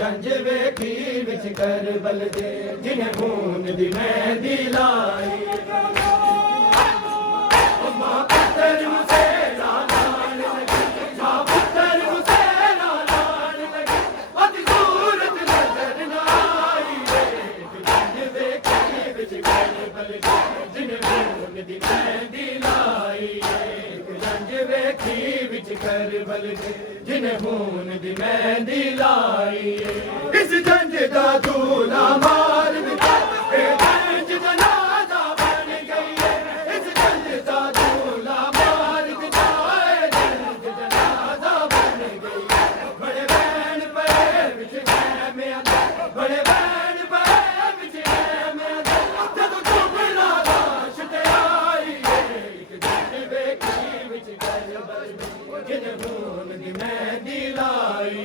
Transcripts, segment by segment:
जंज वेखी विच कर बलदे जिन्हें खून दी मेहंदी लाई मां पुत्तर नूं सेरा लाण लगी मां पुत्तर नूं सेरा लाण लगी ओदी सूरत नजर ना आई जंज वेखी विच कर बलदे जिन्हें खून दी मेहंदी लाई जंज वेखी विच कर बलदे जिन्हें खून दी मेहंदी लाई इस जंज दा दूल्हा मार दिता जंज जनाजा बन गई है इस जंज दा दूल्हा मार दिता जंज जनाजा बन गई बड़े बहन पे विच मैं बड़े बहन पे विच मैं जब टुकड़ा लाश ते आई एक जंज वेखी विच कर बलदे जिन्हें खून दी मेहंदी लाई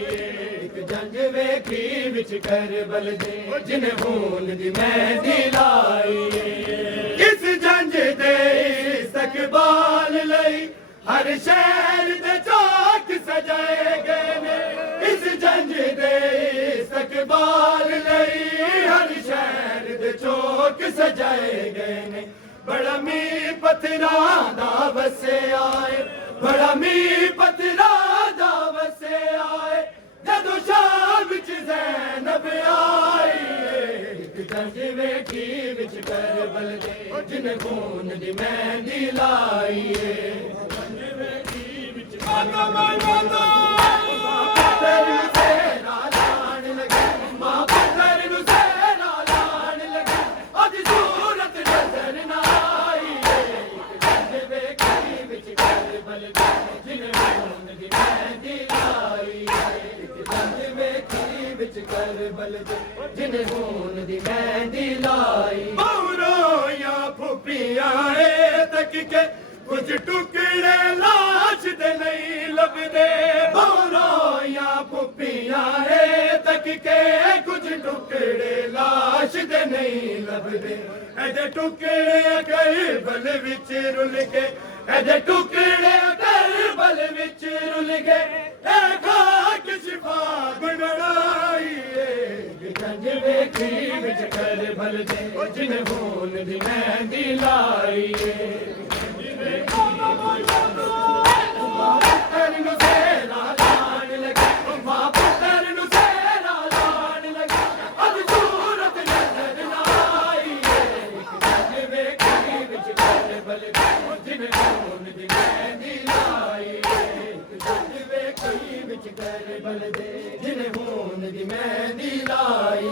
जंज वेखी विच कर बलदे जिन्हें खून दी मेहंदी लाई इस जंज दे इस्तकबाल लई हर शहर दे चौक सजाए गए ने इस जंज दे इस्तकबाल लई हर शहर दे चौक सजाए गए ने बड़ा मीर पत्थरां दा वसे आए बड़ा मीर पत्थरां दा वसे आए जदों शाम विच ज़ैनब आई जंज वेखी विच कर बलदे जिन्हें खून दी मेहंदी लाई जंज वेखी विच पुत्तर नूं सेरा लाण लगी मां पुत्तर नूं सेरा लाण लगी ओदी सूरत नजर ना आई जंज वेखी विच कर बलदे जिन्हें खून दी मेहंदी लाई जंज वेखी विच कर बलदे जिन्हें खून दी मेहंदी लाई बहुरो या फुफियां तक के कुछ टुकड़े लाश दे नहीं लभदे बहुरो या फुफियां तक के कुछ टुकड़े लाश दे नहीं लभदे एदे टुकड़े करबल विच रुल के एदे टुकड़े करबल विच रुल के खाक शिफा बनाई जंज वेखी विच कर बलदे जिन्हें खून दी मेहंदी लाई पुत्तर नूं सेरा लाण लगी मां पुत्तर नूं सेरा लाण लगी ओदी सूरत नजर ना आई जंज वेखी विच कर बलदे जिन्हें खून दी मेहंदी लाई जंज वेखी विच कर बलदे जिन्हें खून दी मेहंदी लाई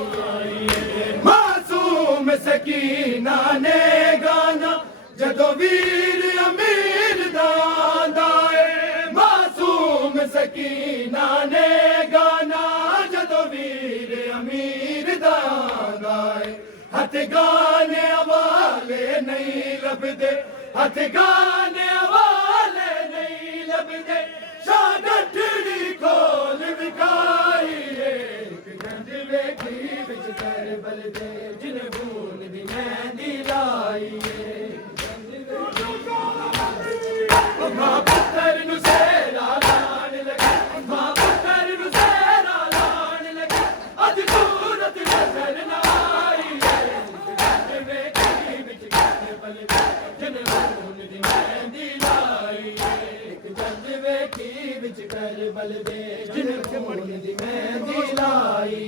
मासूम सकीना ने गाना जदों वीर अमीर दा आंदा है मासूम सकीना ने गाना जदों वीर अमीर दा आंदा है हथ गाने वाले नहीं लभदे हथ गाने वाले नहीं लभदे शागठड़ी खोल विकाई जंज वेखी विच कर बलदे जिन्हें खून दी मेहंदी लाई मां पुत्तर नूं सेरा लाण लगी मां पुत्तर नूं सेरा लाण लगी ओदी सूरत नजर ना आई जंज वेखी विच कर बलदे जिन्हें खून दी मेहंदी लाई जंज वेखी विच कर बलदे जिन्हें खून दी मेहंदी लाई